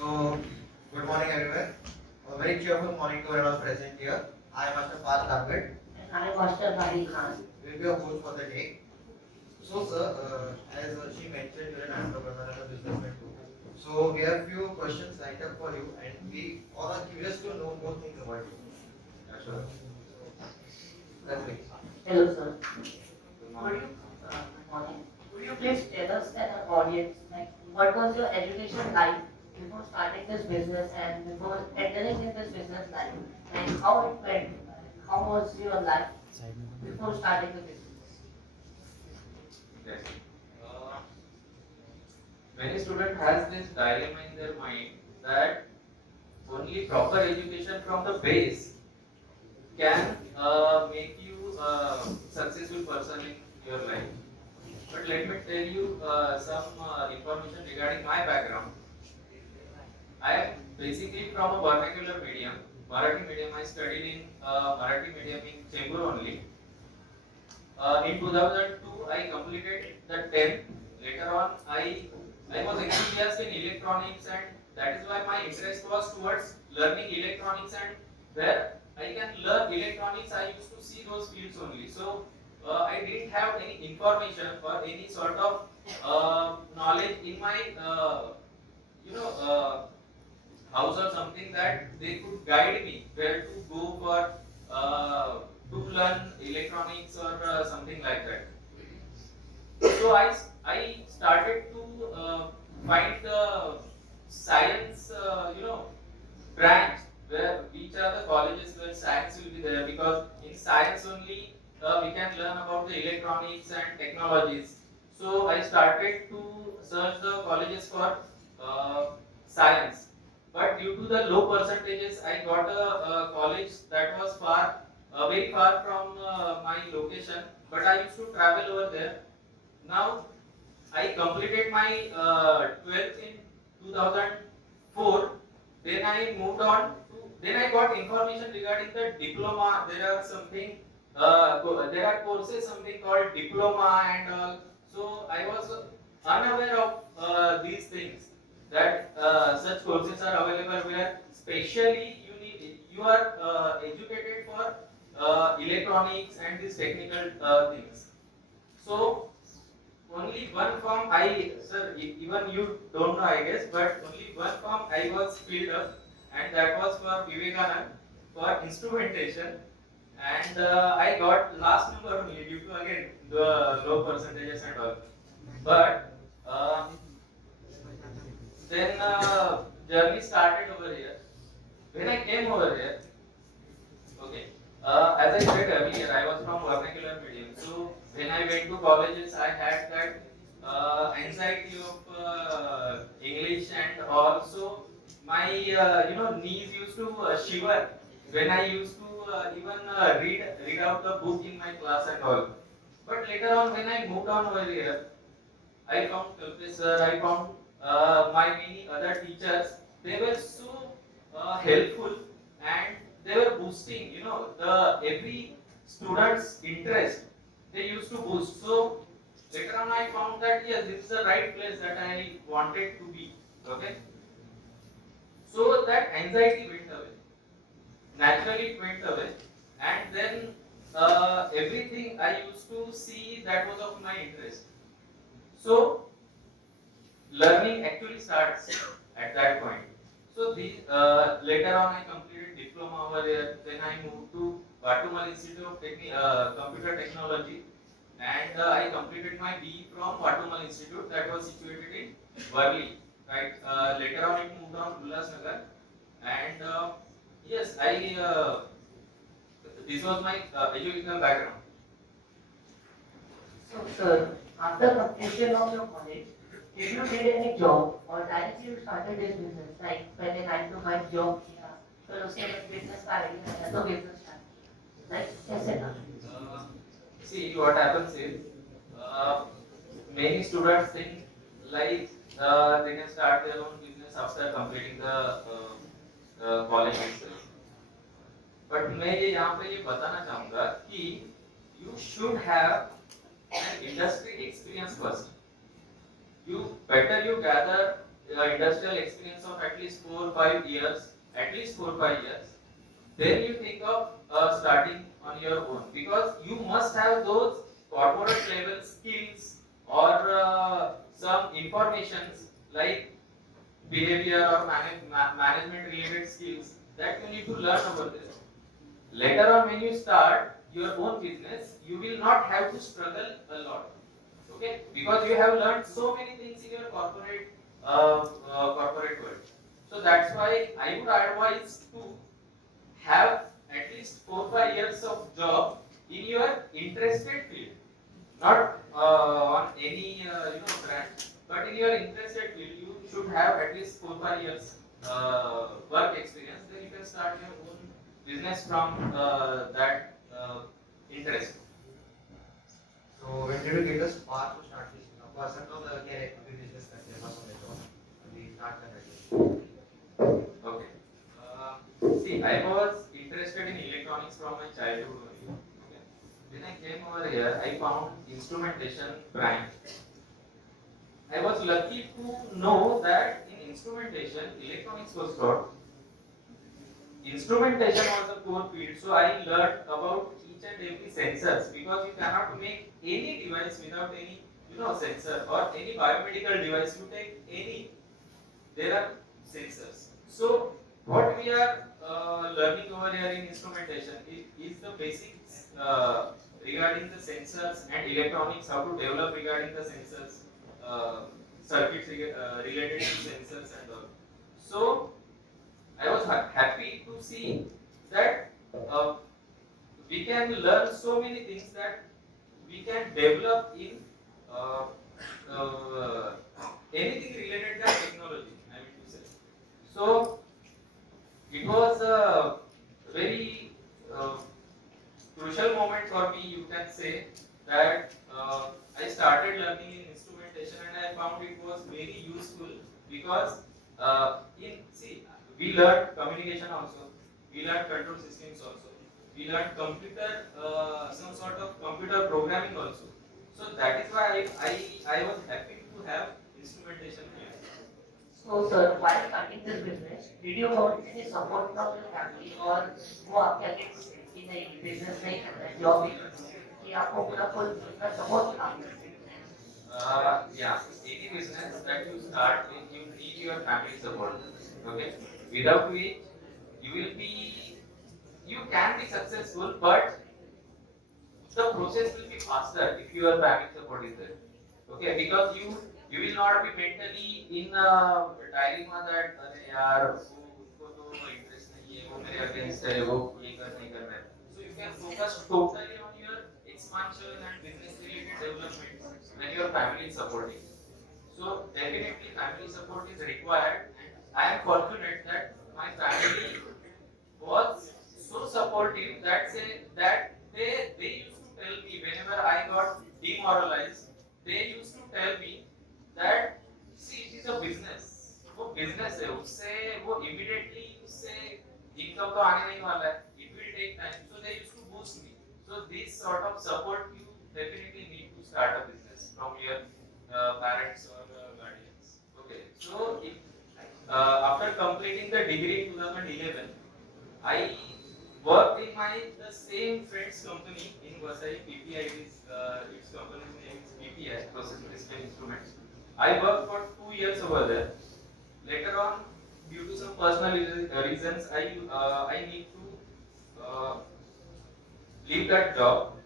So, good morning everyone. A very cheerful morning to everyone present here. I am Master Parth Karpet. And I am Master Bari Khan. Will be your host for the day. So, sir, as she mentioned, you're an entrepreneur and a businessman too. So, we have few questions lined up for you, and we all are curious to know more things about you. Yeah, sure. Let's begin. Hello, sir. Good Could morning. you, good morning. Could you please tell us and our audience, like, what was your education like before starting this business and before entering in this business life? Like, how it went? How was your life before starting the business? Yes. Uh, Many student has this dilemma in their mind that only proper education from the base can make you a successful person in your life. But let me tell you some information regarding my background. I am basically from a vernacular medium, Marathi medium. I studied in Marathi medium in Chembur only. In 2002, I completed the 10th. Later on, I was enthusiastic in electronics, and that is why my interest was towards learning electronics. And where I can learn electronics, I used to see those fields only. So I didn't have any information or any sort of knowledge in my you know house or something that they could guide me where to go for to learn electronics or something like that. So I started to find the science branch where which are the colleges where science will be there, because in science only we can learn about the electronics and technologies. So I started to search the colleges for uh, science, but due to the low percentages, I got a college that was very far from my location. But I used to travel over there. Now I completed my 12th in 2004. Then I moved on to. Then I got information regarding the diploma. There are courses something called diploma and all. So I was unaware of these things, that such courses are available where specially you are educated for electronics and these technical things. So only one form sir, even you don't know, I guess, but only one form I was filled up, and that was for Vivekanand for instrumentation, and I got last number only due to again the low percentages and all. But uh, then journey started over here. When I came over here, okay. As I said earlier, I was from vernacular medium. So when I went to colleges, I had that anxiety of English, and also my knees used to shiver when I used to even read out the book in my class and all. But later on, when I moved on over here, I found professor, I found my many other teachers. They were so helpful, and they were boosting, the every student's interest. They used to boost. So later on, I found that yes, this is the right place that I wanted to be. Okay, so that anxiety went away. Naturally, it went away, and then everything I used to see that was of my interest. So learning actually starts at that point. So later on I completed diploma over there. Then I moved to Vatumal Institute of Computer Technology, and I completed my BE from Vatumal Institute that was situated in Worli. Right. Later on it moved on to Ulhasnagar, and yes, I this was my educational background. So, sir, after completion of your college, did you get any job or directly you started this business? Like, पहले 9 to 5 job किया, फिर उसके बाद business का idea आया तो business start किया. Like, कैसे था? Uh, See what happens is uh, many students think like they can start their own business after completing the college itself. But मैं ये यहाँ पे ये बताना चाहूँगा कि you should have an industry experience first. You gather industrial experience of at least 4 or 5 years, at least 4 or 5 years, then you think of starting on your own, because you must have those corporate level skills or some informations like behavior or management related skills that you need to learn over there. Later on, when you start your own business, you will not have to struggle a lot. Okay, because you have learned so many things in your corporate world. So that's why I would advise to have at least 4 or 5 years of job in your interested field, not on any brand, but in your interested field. You should have at least 4 or 5 years work experience. Then you can start your own business from that interest. So when did you get the spark to start this? person of the business करते हैं मतलब तो अभी start करना चाहिए. Okay. See, I was interested in electronics from my childhood only. Okay. When I came over here, I found instrumentation branch. I was lucky to know that in instrumentation, electronics was taught. Instrumentation was a core field, so I learned about each and every sensors, because you cannot make any device without any sensor, or any biomedical device. You take any, there are sensors. So what we are learning over here in instrumentation is the basics regarding the sensors and electronics, how to develop regarding the sensors, circuits related to sensors and all. So I was happy to see that we can learn so many things that we can develop in uh, uh, anything related to technology, I mean to say. So it was a very crucial moment for me, you can say, that I started learning in instrumentation, and I found it was very useful, because we learned communication also, we learned control systems also, we learned computer, some sort of computer programming also. So that is why I was happy to have instrumentation here. So, sir, while starting this business, did you want any support from your family or वो आपके अगेंस्ट कि नहीं बिजनेस नहीं करना है जॉब ही करना है कि आपको पूरा फुल सपोर्ट था? Yeah, any business that you start with, you need your family support. Okay, without which you can be successful, but the process will be faster if your family support is there. Okay, because you will not be mentally in a dilemma that अरे यार उसको तो interest नहीं है, वो मेरे against है, वो ये नहीं करना है. So you can focus totally on your expansion and business related development when your family is supporting. So definitely family support is required, and I am fortunate that my family was so supportive that they used to tell me whenever I got demoralized, they used to tell me that see, it is a business. वो business है, उससे वो immediately उससे income तो आने नहीं वाला है. It will take time. So they used to boost me. So this sort of support you definitely need to start a business from your parents or guardians. Okay. So after completing the degree in 2011, I worked in the same friend's company in Vasai, PPI. Its company's name is PPI, Process Placement Instruments. I worked for 2 years over there. Later on, due to some personal reasons, I need to leave that job.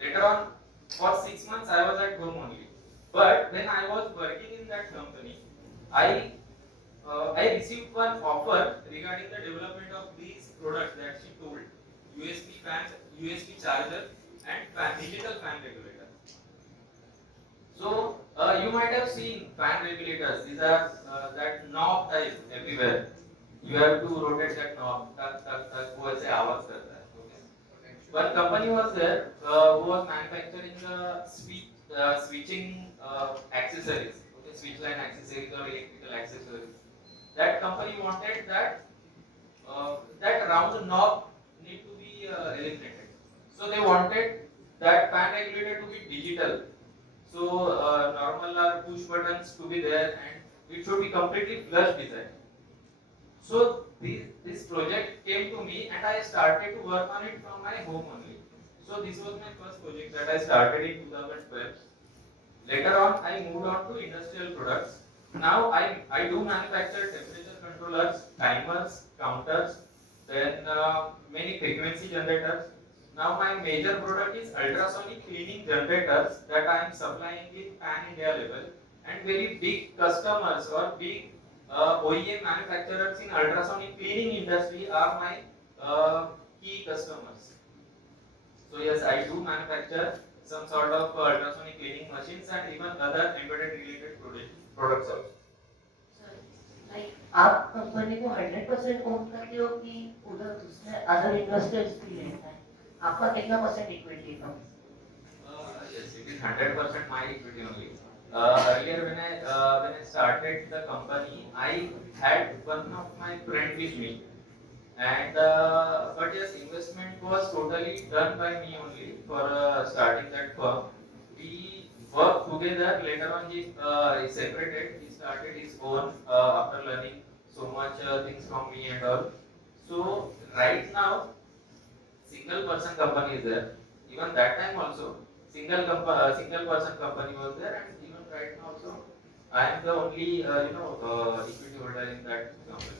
Later on, for 6 months, I was at home only. But when I was working in that company, I received one offer regarding the development of these products that she told: USB fan, USB charger, and digital fan regulator. So you might have seen fan regulators. These are that knob type everywhere. You have to rotate that knob. Tak tak tak. वो ऐसे आवाज करता है. Okay. One company was there who was manufacturing switching accessories. Okay, switch line accessories or electrical accessories. That company wanted that round knob need to be eliminated. So they wanted that fan regulator to be digital. So normal are push buttons to be there, and it should be completely flush design. So this project came to me and I started to work on it from my home only. So this was my first project that I started in 2012. Later on, I moved on to industrial products. Now I do manufacture temperature controllers, timers, counters, then many frequency generators. Now my major product is ultrasonic cleaning generators that I am supplying in pan India level, and very big customers or big OEM manufacturers in ultrasonic cleaning industry are my key customers. So yes, I do manufacture some sort of ultrasonic cleaning machines and even other embedded related products also. Like आप कंपनी को 100% ओन करते हो कि उधर दूसरे other investors भी लेते हैं? आपका कितना परसेंट इक्विटी है? Yes, it is 100% my equity only. Earlier when I started the company, I had one of my friend with me, and but yes, investment was totally done by me only for starting that firm. We worked together. Later on, he separated. He started his own after learning so much things from me and all. So right now, single person company is there. Even that time also, single person company was there, and even right now also, I am the only equity holder in that company.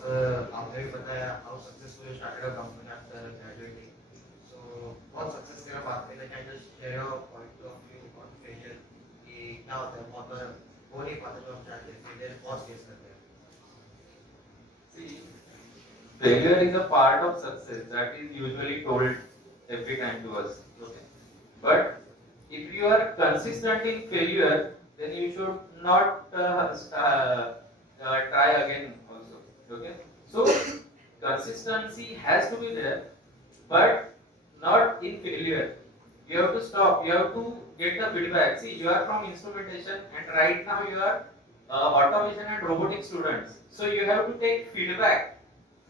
So आपने भी बताया how successful you started a company after graduating. So बहुत success के बाद में can you just share your point of view on failure कि क्या होता है बहुत बार हो नहीं पाता जो हम चाहते हैं failure बहुत face करते हैं. See, failure is a part of success that is usually told every time to us. Okay. But if you are consistent in failure, then you should not try again also. Okay. So consistency has to be there, but not in failure. You have to stop. You have to get the feedback. See, you are from instrumentation, and right now you are automation and robotic students. So you have to take feedback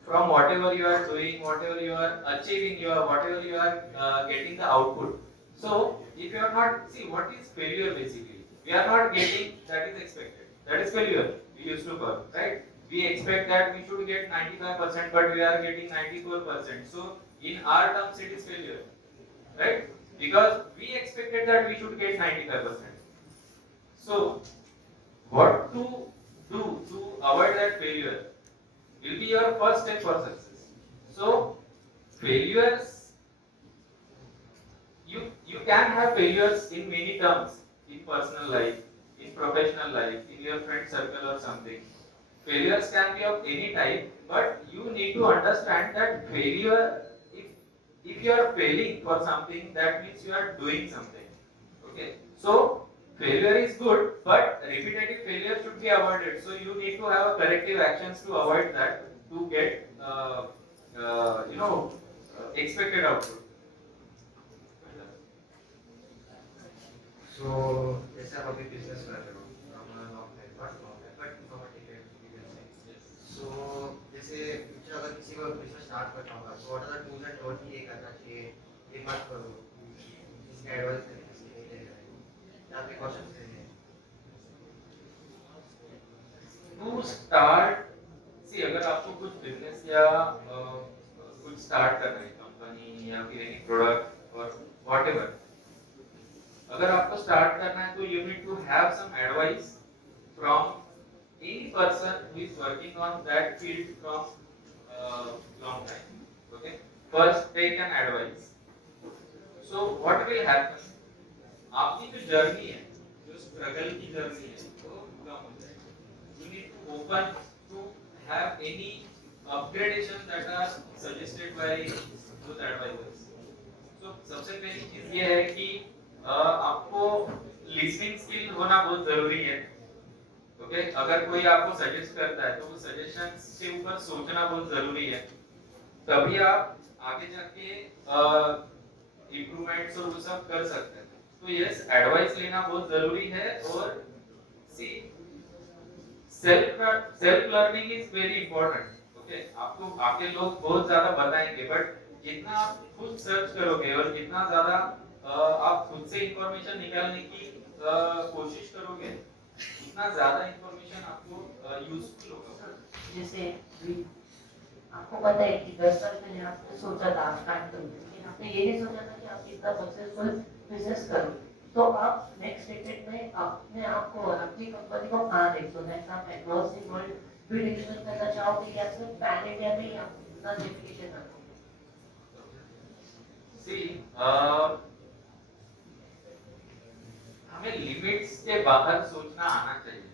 from whatever you are doing, whatever you are achieving, whatever you are getting the output. So if you are not, see what is failure basically? We are not getting that is expected. That is failure. We used to call, right? We expect that we should get 95%, but we are getting 94%. So in our terms, it is failure, right? Because we expected that we should get 95%. So what to do to avoid that failure will be your first step for success. So failures, you can have failures in many terms, in personal life, in professional life, in your friend circle or something. Failures can be of any type, but you need to understand that failure, if you are failing for something, that means you are doing something. Okay, so failure is good, but repetitive failure should be avoided. So you need to have corrective actions to avoid that, to get expected output. So जैसे आप अभी business कर रहे हो from a long time, not long time, but from a decade you can say. So जैसे future अगर किसी को business start करना होगा, so what are the do's and don'ts ये करना चाहिए, ये मत करो, इसका advice देने के लिए ले रहे हैं. यहाँ पे questions हैं. To start, see अगर आपको कुछ business या कुछ start करना है, कंपनी या फिर any product or whatever, अगर आपको स्टार्ट करना है तो you need to have some advice from any person who is working on that field from long time. Okay, first take an advice. So what will happen, आपकी जो जर्नी है, जो स्ट्रगल की जर्नी है, वो कम हो जाएगी. You need to open to have any upgradation that are suggested by those advisors. So सबसे पहली चीज ये है कि आपको लिसनिंग स्किल होना बहुत जरूरी है. ओके, अगर कोई आपको सजेस्ट करता है तो वो सजेशंस के ऊपर सोचना बहुत जरूरी है. तभी आप आगे जाके इम्प्रूवमेंट्स और वो सब कर सकते हैं. तो यस, एडवाइस लेना बहुत जरूरी है. और see self learning is very important. Okay, आपको आपके लोग बहुत ज्यादा बताएंगे, बट जितना आप खुद सर्च करोगे और जितना ज्यादा आप खुद से इंफॉर्मेशन निकालने की कोशिश करोगे उतना ज्यादा इंफॉर्मेशन आपको यूजफुल होगा। जैसे भी आपको पता है कि 10 साल पहले आपने सोचा था आप स्टार्ट करोगे, लेकिन आपने ये नहीं सोचा था कि आप इतना सक्सेसफुल बिजनेस करोगे। तो आप नेक्स्ट डेकेड में अपने आप को और अपनी कंपनी को कहाँ देखते हो? नेक्स्ट आप अक्रॉस द वर्ल्ड भी डिलीवर करना चाहोगे या सिर्फ पैन इंडिया में ही आप अपना डेफिनेशन रखोगे? सी हमें लिमिट्स के बाहर सोचना आना चाहिए।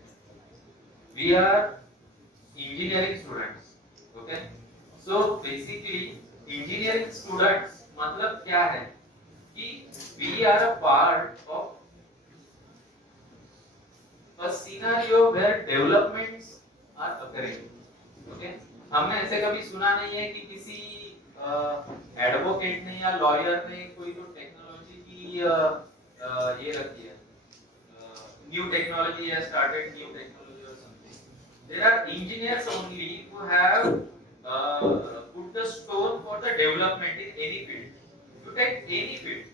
We are engineering students, okay. So basically engineering students मतलब क्या है कि we are a part of a scenario where developments are occurring, okay। हमने ऐसे कभी सुना नहीं है कि किसी एडवोकेट ने या लॉयर ने कोई तो टेक्नोलॉजी की ये रखी है, न्यू टेक्नोलॉजी या स्टार्टेड न्यू टेक्नोलॉजी और something. There are engineers only who have put the stone for the development in any field. You take any field,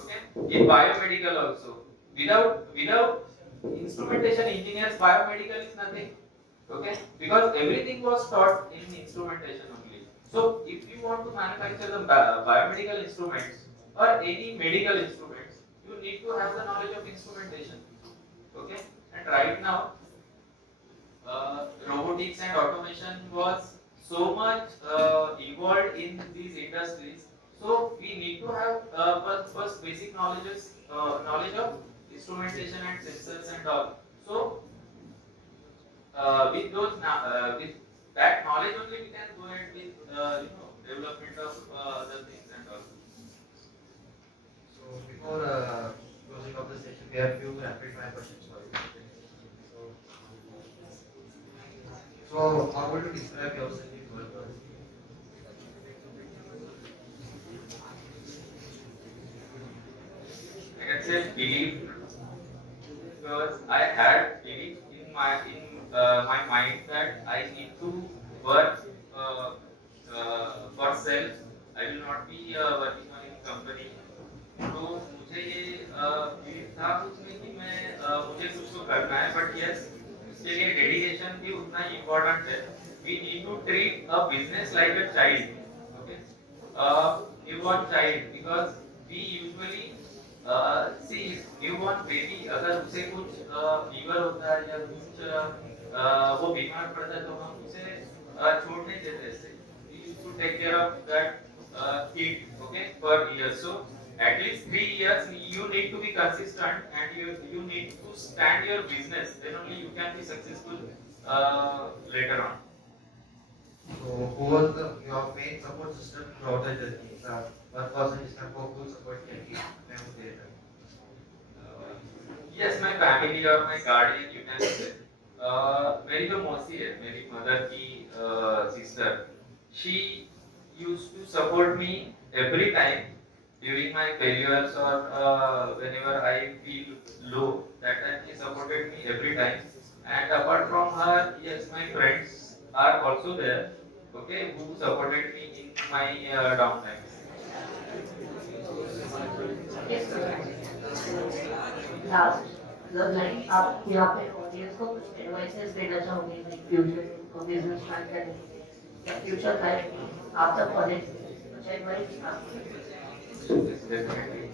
okay, in biomedical also. Without instrumentation engineers, biomedical is nothing, okay, because everything was taught in instrumentation only. So if you want to manufacture the biomedical instruments or any medical instruments, you need to have the knowledge of instrumentation, okay. And right now robotics and automation was so much involved in these industries, so we need to have first basic knowledge of instrumentation and sensors and all. So with that knowledge only we can go ahead with development of other things and all. So before closing of the session, we have few rapid fire questions for you. So how would you describe yourself in one word? I can say belief, because I had belief in my mind that I need to work for self. I will not be working on any company. तो मुझे ये belief था उसमें कि मैं मुझे कुछ तो करना है, but yes उसके लिए डेडिकेशन भी उतना ही इम्पोर्टेंट है। We need to treat a business like a child, okay, newborn child, because we usually see newborn baby अगर उसे कुछ फीवर होता है या कुछ वो बीमार पड़ता है तो हम उसे छोड़ नहीं देते ऐसे। We used to take care of that kid, okay, for years. So at least 3 years you need to be consistent and you need to stand your business. Then only you can be successful later on. So who was your main support system throughout the journey? One person जिसने आपको full support किया कि मैं हूँ तेरे साथ. Yes, my family or my guardian, you can say. मेरी जो मौसी है, मेरी मदर की sister, she used to support me every time during my failures or whenever I feel low. That time she supported me every time. And apart from her, yes, my friends are also there, okay, who supported me in my down times. Yes, sir. Last, मतलब like आप यहाँ पे ऑडियंस को कुछ एडवाइसेस देना चाहोगे like future को business start करने के लिए या फ्यूचर लाइफ आफ्टर कॉलेज, कुछ एडवाइस आपको? Definitely.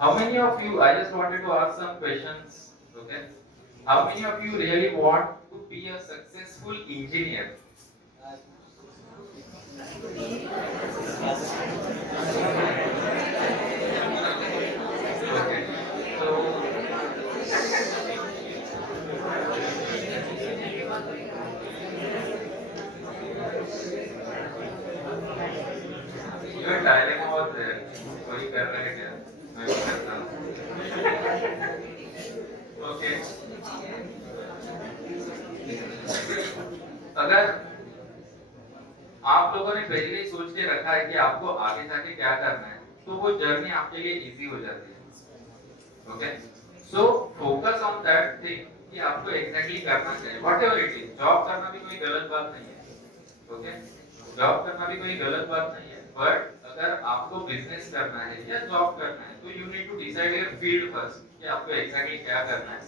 How many of you, I just wanted to ask some questions, okay? How many of you really want to be a successful engineer? Okay. So, your dilemma was there. कोई कर रहा है क्या? मैं भी करता हूँ. Okay. अगर आप लोगों ने पहले ही सोच के रखा है कि आपको आगे जाके क्या करना है, तो वो जर्नी आपके लिए इजी हो जाती है। Okay, so focus on that thing कि आपको एग्जैक्टली करना क्या है, व्हाटएवर इट इज। जॉब करना भी कोई गलत बात नहीं है, ओके, जॉब करना भी कोई गलत बात नहीं है, बट अगर आपको बिजनेस करना है या जॉब करना है तो you need to decide your field first कि आपको एग्जैक्टली क्या करना है.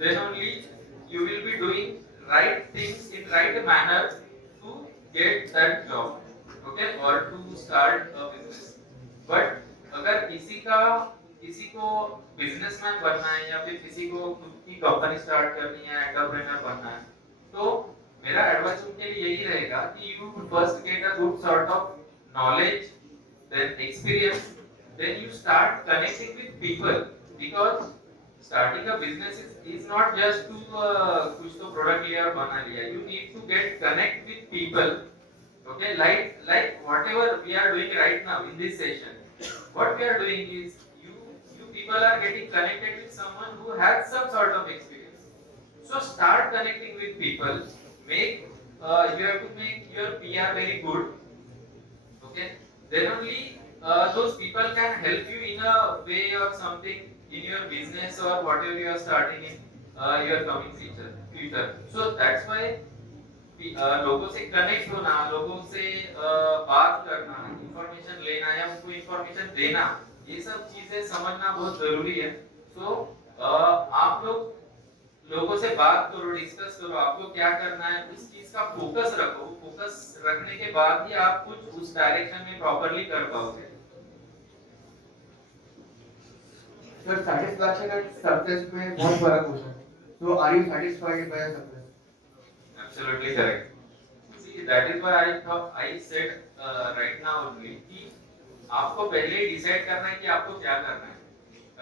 Then only you will be doing right things in right manner to get that job, okay, or to start a business. But अगर किसी को बिजनेसमैन बनना है या फिर किसी को खुद की कंपनी स्टार्ट करनी है, एंटरप्रेन्योर बनना है, तो मेरा एडवाइस उनके लिए यही रहेगा कि you first get a good sort of knowledge, then experience, then you start connecting with people, because starting a business is not just to कुछ तो product लिया और बना लिया. You need to get connect with people, okay, like whatever we are doing right now in this session. What we are doing is you people are getting connected with someone who has some sort of experience. So start connecting with people. You have to make your PR very good. Okay, then only those people can help you in a way or something in your business or whatever you are starting in your coming future. So that's why लोगों से कनेक्ट होना, लोगों से बात करना, इंफॉर्मेशन लेना या उनको इंफॉर्मेशन देना, ये सब चीजें समझना बहुत जरूरी है. तो आप लोगों से बात करो, डिस्कस करो, आपको क्या करना है, उस चीज का फोकस रखो. फोकस रखने के बाद ही आप कुछ उस डायरेक्शन में प्रॉपर्ली कर पाओगे. सर सैटिस्फैक्शन एंड सक्सेस में बहुत फर्क होता है. So are you satisfied by your success? Absolutely correct. See, that is why I said right now only कि आपको पहले ही डिसाइड करना है कि आपको क्या करना है.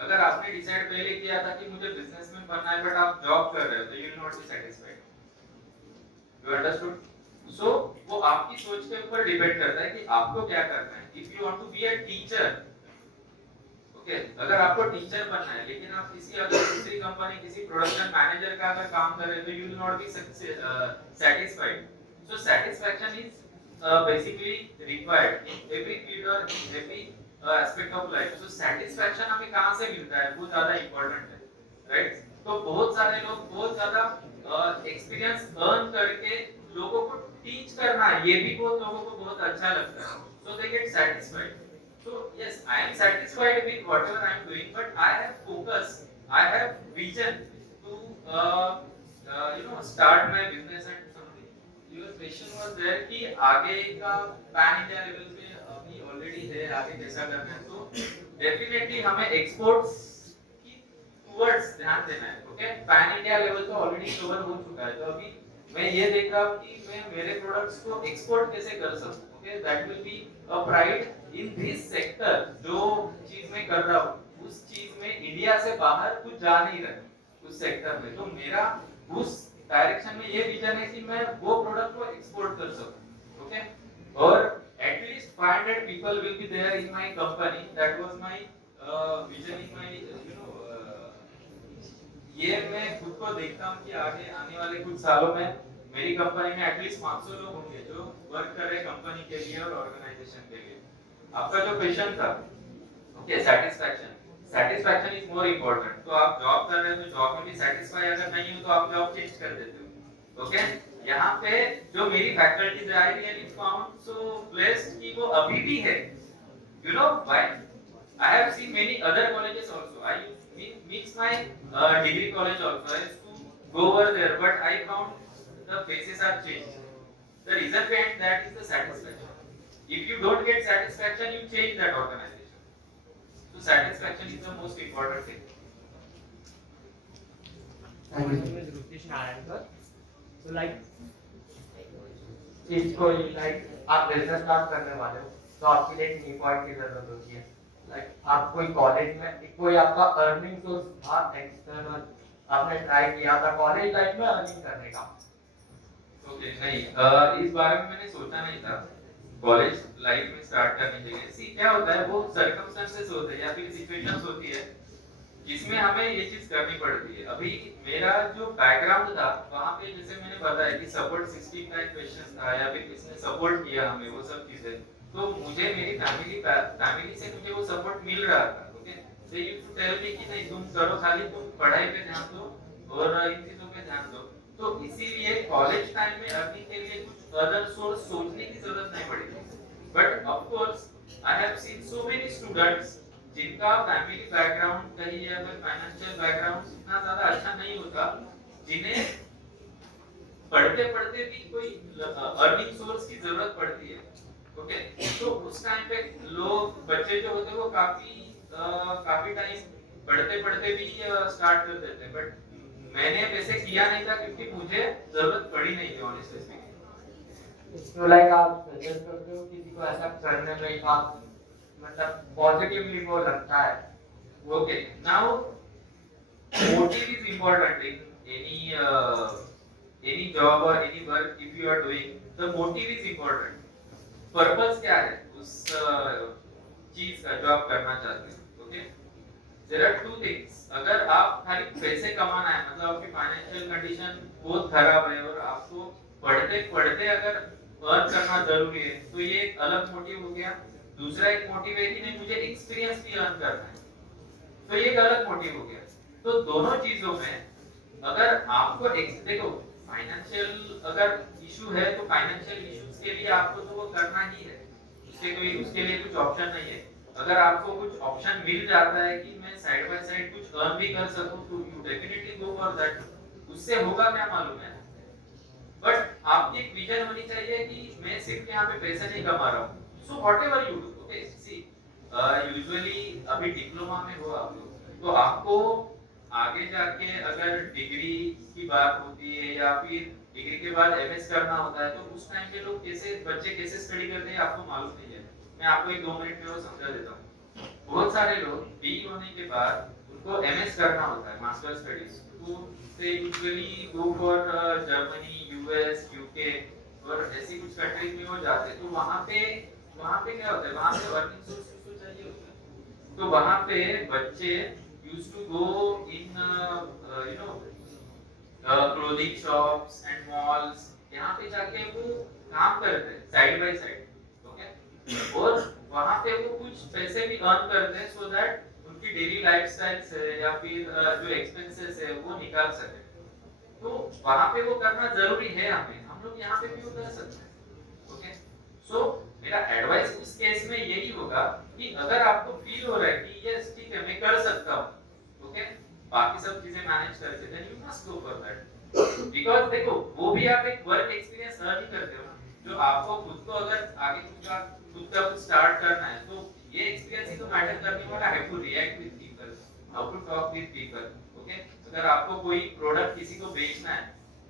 अगर आपने डिसाइड पहले किया था कि मुझे बिजनेसमैन बनना है, बट आप जॉब कर रहे हो, तो you will not be satisfied. You understood? So वो आपकी सोच के ऊपर डिपेंड करता है कि आपको क्या करना है. If you want to be a teacher, okay, अगर आपको टीचर बनना है लेकिन आप किसी अगर दूसरी कंपनी, किसी प्रोडक्शन मैनेजर का अगर काम कर रहे हो, तो you will not B satisfied. So satisfaction is basically required in every field or in every aspect of life. So satisfaction हमें कहाँ से मिलता है, वो ज्यादा इम्पोर्टेंट है, राइट? तो बहुत सारे लोग बहुत ज्यादा एक्सपीरियंस अर्न करके लोगों को टीच करना, ये भी बहुत लोगों को बहुत अच्छा लगता है. So they get satisfied. So yes, I am satisfied with whatever I am doing, but I have focus, I have vision to start my business and something. Your question was there कि आगे का pan India level पे अभी ऑलरेडी है, आगे कैसा करना है. तो डेफिनेटली हमें एक्सपोर्ट्स की टुवर्ड्स ध्यान देना है. ओके, पैन इंडिया लेवल तो ऑलरेडी कवर हो चुका है. तो अभी मैं ये देख रहा हूँ कि मैं मेरे प्रोडक्ट्स को एक्सपोर्ट कैसे कर सकूं. Okay, that will be a pride in this sector. जो चीज मैं कर रहा हूँ उस चीज में इंडिया से बाहर कुछ जा नहीं रहा उस सेक्टर में. तो मेरा उस डायरेक्शन में ये विजन है कि मैं वो प्रोडक्ट को एक्सपोर्ट कर सकूं. ओके, और at least 500 people will be there in my company. That was my vision in my ये मैं खुद को देखता हूँ कि आगे आने वाले कुछ सालों में मेरी कंपनी में एटलीस्ट 500 लोग होंगे जो वर्क कर रहे कंपनी के लिए और ऑर्गेनाइजेशन के लिए. आपका जो क्वेश्चन था, okay, satisfaction is more important. तो आप जॉब कर रहे हो तो जॉब में भी सेटिस्फाई अगर नहीं हो तो आप जॉब चेंज कर देते हो. ओके, यहाँ पे जो मेरी faculties I really found so blessed कि वो अभी भी है. You know why? I have seen many other colleges also. I mix my degree college also. I used to go over there, but I found the faces are changed. The reason behind that is the satisfaction. If you don't get satisfaction, you change that organization. So satisfaction is the most important thing. My name is Rutish Narayankar. So like चीज को like आप business start करने वाले हो तो आपके लिए एक नी पॉइंट की जरूरत होती है. लाइक आप कोई कॉलेज में कोई आपका अर्निंग सोर्स था एक्सटर्नल, आपने ट्राई किया था कॉलेज लाइफ में अर्निंग करने का? ओके, नहीं, इस बारे में मैंने सोचा नहीं था कॉलेज लाइफ में स्टार्ट करने के लिए. सी क्या होता है, वो सर्कमस्टेंसेस होते हैं या फिर सिचुएशंस होती है जिसमें हमें ये चीज करनी पड़ती है. अभी मेरा जो बैकग्राउंड था वहां पे जैसे मैंने बताया कि सपोर्ट 65 क्वेश्चंस था या फिर किसने सपोर्ट किया हमें, वो सब चीजें. तो मुझे मेरी फैमिली से मुझे वो सपोर्ट मिल रहा था. Okay, they used to tell me कि नहीं तुम करो, खाली तुम पढ़ाई पे ध्यान दो और इन चीजों पे ध्यान दो. तो इसीलिए कॉलेज टाइम में अर्निंग के लिए कुछ अदर सोर्स सोचने की जरूरत नहीं पड़ी. But of course I students जिनका फैमिली बैकग्राउंड कहिए या फिर फाइनेंशियल बैकग्राउंड इतना ज्यादा अच्छा नहीं होता, जिन्हें पढ़ते पढ़ते भी कोई अर्निंग सोर्स की जरूरत पड़ती है, ओके, तो उस टाइम पे लोग बच्चे जो होते हैं वो काफी टाइम पढ़ते पढ़ते भी स्टार्ट कर देते हैं, बट मैंने वैसे किया नहीं था क्योंकि मुझे जरूरत पड़ी नहीं थी ऑनेस्टली स्पीकिंग। तो लाइक आप सजेस्ट करते हो किसी को ऐसा करने में, आप मतलब पॉजिटिवली वो लगता है? Okay, now motive is important in any job or any work if you are doing. The motive is important. Purpose क्या है उस चीज का जो आप करना चाहते हैं? Okay, there are two things. अगर आप खाली पैसे कमाना है, मतलब आपकी फाइनेंशियल कंडीशन बहुत खराब है और आपको पढ़ते पढ़ते अगर अर्न करना जरूरी है, तो ये एक अलग मोटिव हो गया। दूसरा एक मोटिव है कि नहीं मुझे एक्सपीरियंस भी अर्न करना है, तो ये एक अलग मोटिव हो गया। तो दोनों चीजों में अगर आपको देखो, फाइनेंशियल अगर इशू है तो फाइनेंशियल इश्यूज के लिए आपको तो वो करना ही है, उसके लिए कुछ ऑप्शन नहीं है। अगर आपको कुछ ऑप्शन मिल जाता है कि मैं साइड बाय साइड कुछ अर्न भी कर सकूं, तो you definitely go for that. उससे होगा क्या मालूम है, बट आपकी एक विजन होनी चाहिए कि मैं सिर्फ यहाँ पे पैसे नहीं कमा रहा हूँ। So whatever you do, okay, see usually अभी डिप्लोमा में हो आप लोग, तो आपको आगे जाके अगर डिग्री की बात होती है या फिर डिग्री के बाद एमएस करना होता है, तो उस टाइम पे लोग बच्चे कैसे स्टडी करते हैं आपको मालूम नहीं है। मैं आपको एक 2 मिनट में वो समझा देता हूँ। बहुत सारे लोग बीई होने के बाद उनको एमएस करना होता है, मास्टर स्टडीज, तो they usually go for Germany, US, UK और ऐसी कुछ कंट्रीज में वो जाते हैं। तो वहाँ पे क्या होता है, वहाँ पे अर्निंग सोर्स तो चाहिए होता है। तो वहाँ पे बच्चे used to go in clothing shops and malls, यहाँ पे जाके वो काम करते हैं साइड बाय साइड, ओके, और वहाँ पे वो कुछ पैसे भी अर्न करते हैं सो दैट उनकी डेली लाइफस्टाइल से या फिर जो एक्सपेंसेस है वो निकाल सके। तो वहाँ पे वो करना जरूरी है, हम लोग यहाँ पे भी वो कर सकते हैं, ओके। सो मेरा एडवाइस उस केस में यही होगा कि अगर आपको फील हो रहा है कि यस ठीक है मैं कर सकता हूँ, ओके, बाकी सब चीजें मैनेज करके, then you must go for that. Because देखो वो भी आप एक वर्क एक्सपीरियंस अर्न ही करते हो ना, जो आपको खुद को अगर आगे खुद का कुछ स्टार्ट करना है, तो ये एक्सपीरियंस ही तो मैटर करने वाला है, to react with people, how to talk with people, okay. अगर आपको कोई प्रोडक्ट किसी को बेचना है,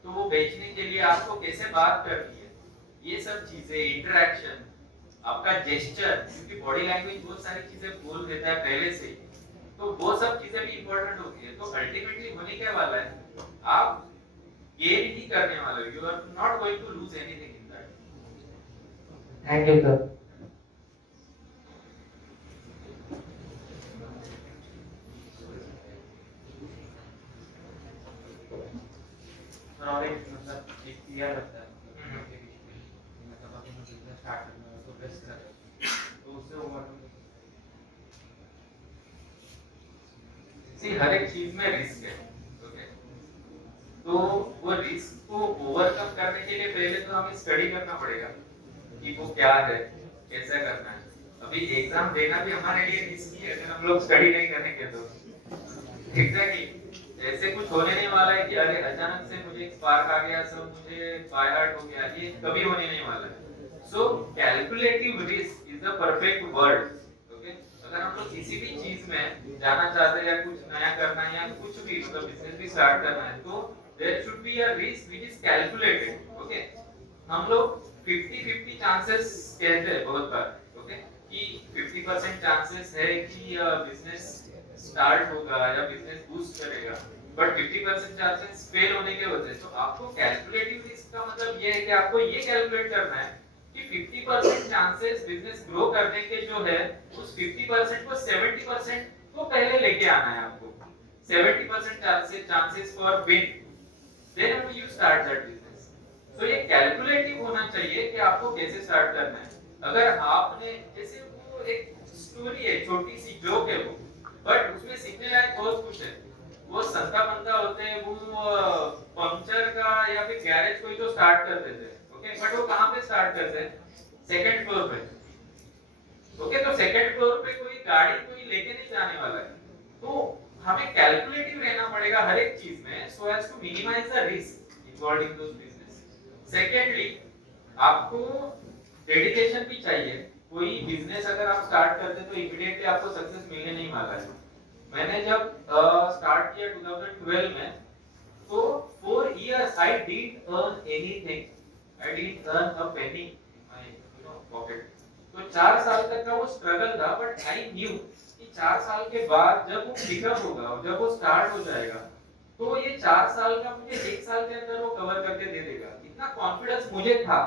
तो वो बेचने के लिए आपको कैसे बात करनी है, ये सब चीजें, इंटरेक्शन, आपका जेस्चर, क्योंकि बॉडी लैंग्वेज बहुत सारी चीजें बोल देता है पहले से ही, तो वो सब चीजें भी इंपॉर्टेंट होती है। तो अल्टीमेटली होने क्या वाला है, आप गेन ही करने वाले हो, you are not going to lose anything in that. Thank you sir. Knowledge मतलब एक क्लियर रहता है, मतलब अभी मुझे बिजनेस स्टार्ट करना है तो बेस्ट कर रहा है, तो उससे ओवर सी हर एक चीज में रिस्क है, ओके, तो वो रिस्क को ओवरकम करने के लिए पहले तो हमें स्टडी करना पड़ेगा कि वो क्या है, कैसे करना है। अभी एग्जाम देना भी हमारे लिए रिस्क है अगर हम लोग स्टडी नहीं करेंगे तो। एग्जैक्टली ऐसे कुछ होने नहीं वाला है कि अरे अचानक से मुझे एक स्पार्क आ गया, सब मुझे बाय हार्ट हो गया, ये कभी होने नहीं वाला है। So calculative risk is the perfect word, okay. अगर हम लोग किसी भी चीज में जाना चाहते हैं या कुछ नया करना है या कुछ भी मतलब बिजनेस भी स्टार्ट करना है, तो there should be a risk which is calculated, okay. हम लोग 50-50 चांसेस कहते हैं बहुत बार, ओके, कि 50% चांसेस है कि बिजनेस स्टार्ट होगा या बिजनेस बूस्ट करेगा, बट 50% चांसेस फेल होने के होते हैं। तो आपको कैलकुलेटिव रिस्क का मतलब ये है कि आपको ये कैलकुलेट करना है कि 50% चांसेस बिजनेस ग्रो करने के जो है, उस 50% को 70% को पहले लेके आना है आपको। 70% chances for win, then only you start that business. तो ये कैलकुलेटिव होना चाहिए कि आपको कैसे स्टार्ट करना है। अगर आपने जैसे वो एक स्टोरी है, छोटी सी जोक है वो, बट उसमें सीखने लायक बहुत कुछ है। वो संता बंदा होते हैं, वो पंक्चर का या फिर गैरेज कोई तो स्टार्ट कर देते हैं, ओके, बट वो कहाँ पे स्टार्ट करते हैं, सेकंड फ्लोर पे। ओके, तो सेकंड फ्लोर पे कोई गाड़ी कोई लेके नहीं जाने वाला है, तो हमें कैलकुलेटिव रहना पड़ेगा हर एक चीज में, so as to minimize the risk involved in those business. Secondly, आपको डेडिकेशन भी चाहिए। कोई बिजनेस अगर आप स्टार्ट करते तो इमीडिएटली आपको सक्सेस मिलने नहीं वाला है। मैंने जब स्टार्ट किया 2012 में, तो 4 years I didn't earn anything, I didn't earn a penny in my pocket। तो 4 साल तक का वो स्ट्रगल था, बट आई न्यू कि 4 साल के बाद जब वो पिकअप होगा, जब वो स्टार्ट हो जाएगा, तो ये 4 साल का मुझे 1 साल के अंदर वो कवर करके दे देगा। इतना कॉन्फिडेंस मुझे था,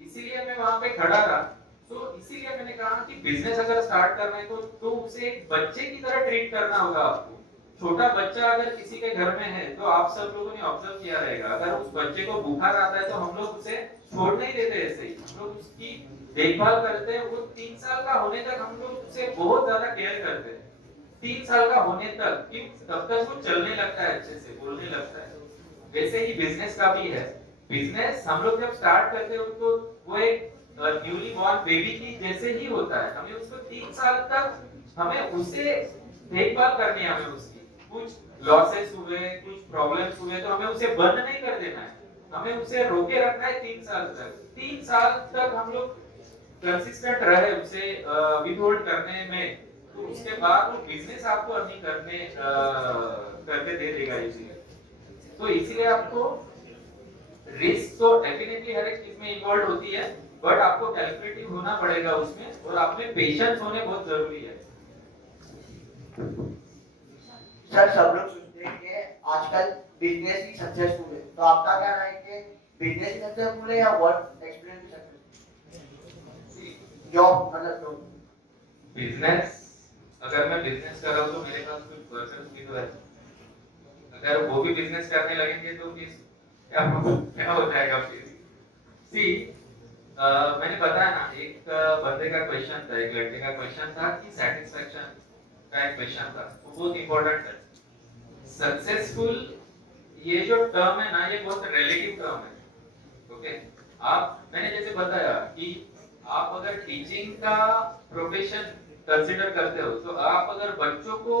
इसीलिए मैं वहां पे खड़ा रहा। तो इसीलिए मैंने कहा कि बिजनेस अगर स्टार्ट करना है तो उसे एक बच्चे की तरह ट्रीट करना होगा आपको। छोटा बच्चा अगर किसी के घर में है, तो आप सब लोगों ने ऑब्जर्व किया रहेगा, अगर उस बच्चे को बुखार आता है तो हम लोग उसे छोड़ नहीं देते ऐसे ही, हम लोग उसकी देखभाल करते हैं। वो 3 साल का होने तक हम लोग उसे बहुत ज्यादा केयर करते हैं। 3 साल का होने तक, कि तब तक वो चलने लगता है, अच्छे से बोलने लगता है। वैसे ही बिजनेस का भी है। बिजनेस हम लोग जब स्टार्ट करते हैं तो वो एक न्यूली बॉर्न बेबी की जैसे ही होता है। हमें उसको 3 साल तक हमें उसे देखभाल करनी है। हमें उसकी कुछ लॉसेस हुए, कुछ प्रॉब्लम्स हुए, तो हमें उसे बंद नहीं कर देना है, हमें उसे रोके रखना है 3 साल तक। 3 साल तक हम लोग कंसिस्टेंट रहे उसे विथहोल्ड करने में, तो उसके बाद वो बिजनेस आपको अर्निंग करके दे देगा इसीलिए। तो इसीलिए आपको रिस्क तो डेफिनेटली हर एक चीज में इन्वॉल्व होती है, बट आपको कैलकुलेटिव होना पड़ेगा उसमें, और आप में पेशेंस होने बहुत जरूरी है। सर, सब लोग सोचते हैं कि आजकल बिजनेस ही सक्सेसफुल है, तो आपका क्या राय है कि बिजनेस ही सक्सेसफुल है या वर्क एक्सपीरियंस भी सक्सेसफुल? जॉब मतलब जॉब बिजनेस, अगर मैं बिजनेस कर रहा हूँ तो मेरे पास कुछ पर्सन भी तो है। अगर वो भी बिजनेस करने लगेंगे तो फिर क्या हो जाएगा फिर? सी, मैंने बताया ना, एक बंदे का क्वेश्चन था, एक लड़के का क्वेश्चन था कि सेटिस्फैक्शन का एक क्वेश्चन था, वो बहुत इंपॉर्टेंट है। सक्सेसफुल ये जो टर्म है ना, ये बहुत रिलेटिव टर्म है। ओके, मैंने जैसे बताया कि आप अगर टीचिंग का प्रोफेशन कंसीडर करते हो, तो आप अगर बच्चों को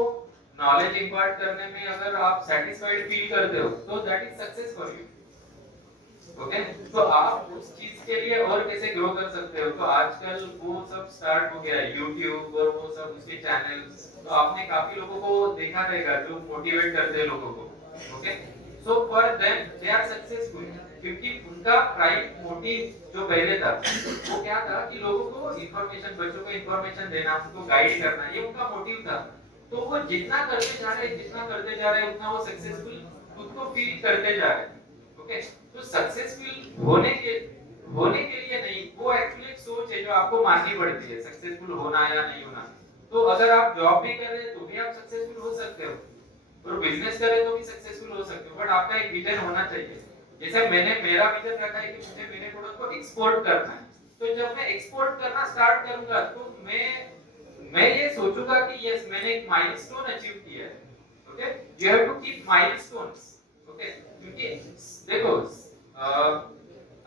नॉलेज इंपार्ट करने में अगर आप सेटिस्फाइड फील करते हो, तो that is success for you. Okay, तो आप उस चीज के लिए और कैसे ग्रो कर सकते हो? तो आजकल वो सब स्टार्ट हो गया है, YouTube और वो सब उसके चैनल्स, तो आपने काफी लोगों को देखा रहेगा जो मोटिवेट करते हैं लोगों को। Okay, so for them they are successful, क्योंकि उनका प्राइम मोटिव जो पहले था वो क्या था कि लोगों को इंफॉर्मेशन, बच्चों को इंफॉर्मेशन देना, उनको गाइड करना, ये उनका मोटिव था। तो वो जितना करते जा रहे उतना वो सक्सेसफुल खुद को फील करते जा रहे हैं। ओके, तो सक्सेसफुल होने के लिए नहीं, वो एक्चुअली एक सोच है जो आपको माननी पड़ती है, सक्सेसफुल होना या नहीं होना। तो अगर आप जॉब भी कर रहे हैं तो भी आप सक्सेसफुल हो सकते हो, और बिजनेस कर रहे हैं तो भी सक्सेसफुल हो सकते हो, बट आपका एक विजन होना चाहिए। जैसे मैंने मेरा विजन रखा है कि मुझे मेरे प्रोडक्ट को एक्सपोर्ट करना है, तो जब मैं एक्सपोर्ट करना स्टार्ट करूंगा तो मैं ये सोचूंगा कि यस, मैंने एक माइलस्टोन अचीव किया है। Okay, you have to keep milestones. Okay, क्योंकि देखो,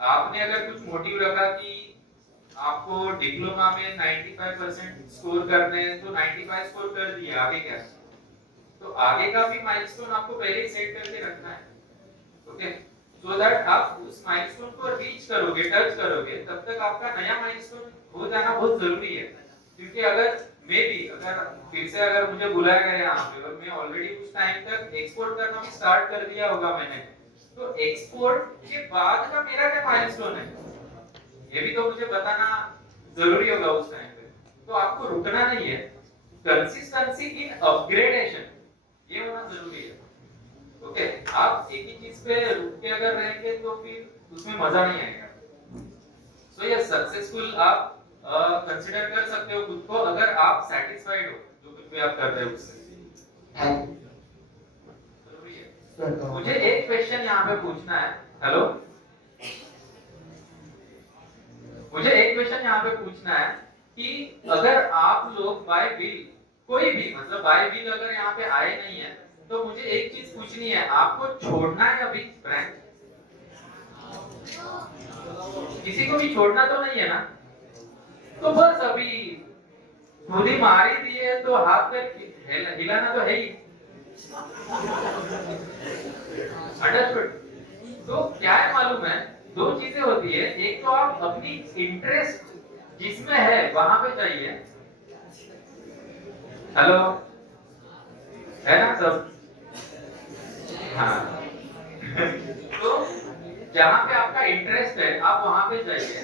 आपने अगर कुछ मोटिव रखा कि आपको डिप्लोमा में 95% स्कोर करने हैं, तो 95 स्कोर कर दिए, आगे क्या? तो आगे का भी माइलस्टोन आपको पहले ही सेट करके रखना है। ओके, सो दैट आप उस माइलस्टोन को रीच करोगे, टच करोगे, तब तक आपका नया माइलस्टोन हो जाना बहुत जरूरी है। क्योंकि अगर फिर से अगर मुझे बुलाया गया यहाँ पे और मैं ऑलरेडी उस टाइम तक एक्सपोर्ट करना भी स्टार्ट कर दिया होगा मैंने, तो एक्सपोर्ट के बाद का मेरा क्या माइलस्टोन है, ये भी तो मुझे बताना जरूरी होगा उस टाइम पे। तो आपको रुकना नहीं है, कंसिस्टेंसी इन अपग्रेडेशन ये होना जरूरी है। ओके, आप एक ही चीज पे रुक के अगर रहेंगे तो फिर उसमें मजा नहीं आएगा। सो ये सक्सेसफुल आप कंसीडर कर सकते हो खुद को, अगर आप सेटिस्फाइड हो जो कुछ भी आप कर रहे हो उससे। जरूरी है। मुझे एक क्वेश्चन यहाँ पे पूछना है। हेलो, मुझे एक क्वेश्चन यहाँ पे पूछना है कि अगर आप लोग बाय विल, कोई भी मतलब बाय विल अगर यहाँ पे आए नहीं है, तो मुझे एक चीज पूछनी है, आपको छोड़ना है अभी ब्रांच? किसी को भी छोड़ना तो नहीं है ना? तो बस अभी खुद ही मार ही दिए तो हाथ पैर हिलाना तो है ही। अंडरस्टूड? तो क्या है मालूम है, दो चीजें होती है, एक तो आप अपनी इंटरेस्ट जिसमें है वहां पे जाइए। हेलो, है ना सब? हाँ। तो जहां पे आपका इंटरेस्ट है आप वहां पे जाइए,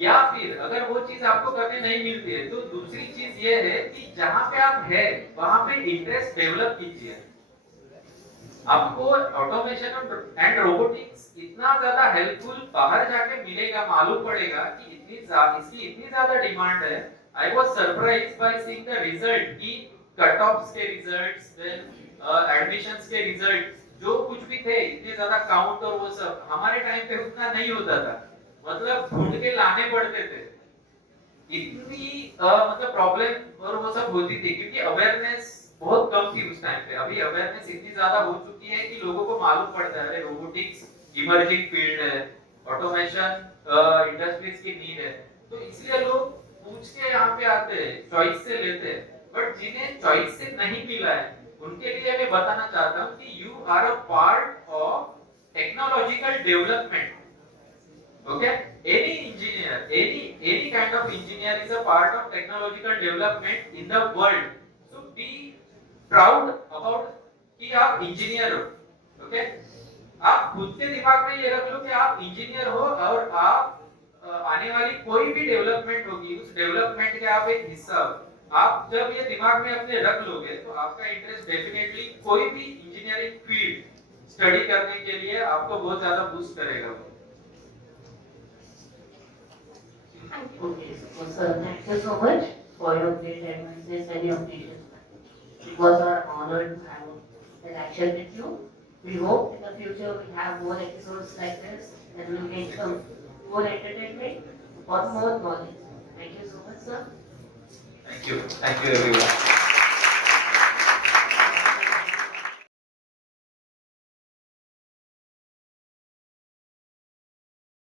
या फिर अगर वो चीज आपको करने नहीं मिलती है तो दूसरी चीज ये है कि जहां पे आप है वहां पे इंटरेस्ट डेवलप कीजिए। आपको ऑटोमेशन एंड रोबोटिक्स इतना ज्यादा हेल्पफुल बाहर जाके मिलेगा, मालूम पड़ेगा कि इसकी इतनी ज्यादा डिमांड है। I was surprised by seeing the result की कट ऑफ्स के रिजल्ट्स, देन एडमिशंस के रिजल्ट्स, जो कुछ भी थे इतने ज्यादा काउंट और वो सब हमारे टाइम पे उतना नहीं होता था, मतलब ढूंढ के लाने पड़ते थे। इतनी मतलब प्रॉब्लम और वो सब होती थी क्योंकि अवेयरनेस बहुत कम थी उस टाइम पे। अभी अवेयरनेस इतनी ज्यादा हो चुकी है कि लोगों को मालूम पड़ता है अरे रोबोटिक्स इमर्जिंग फील्ड है, ऑटोमेशन इंडस्ट्रीज की नीड है, तो इसलिए लोग पूछ के यहाँ पे आते हैं, चॉइस से लेते हैं। बट जिन्हें चॉइस से नहीं मिला है उनके लिए मैं बताना चाहता हूँ कि you are a part of technological development. Okay, any engineer, any kind of engineer is a part of technological development in the world. So be proud about कि आप इंजीनियर हो। Okay, आप खुद के दिमाग में ये रख लो कि आप इंजीनियर हो और आप आने वाली कोई भी डेवलपमेंट होगी उस डेवलपमेंट के आप एक हिस्सा हो। आप जब ये दिमाग में अपने रख लोगे तो आपका इंटरेस्ट डेफिनेटली कोई भी इंजीनियरिंग फील्ड स्टडी करने के लिए आपको बहुत ज्यादा बूस्ट करेगा। Okay, so sir, thank you so much for your great advices and your patience. It was our honor to have an action with you. We hope in the future we have more episodes like this and we'll get some more entertainment or more knowledge. Thank you so much, sir. Thank you everyone.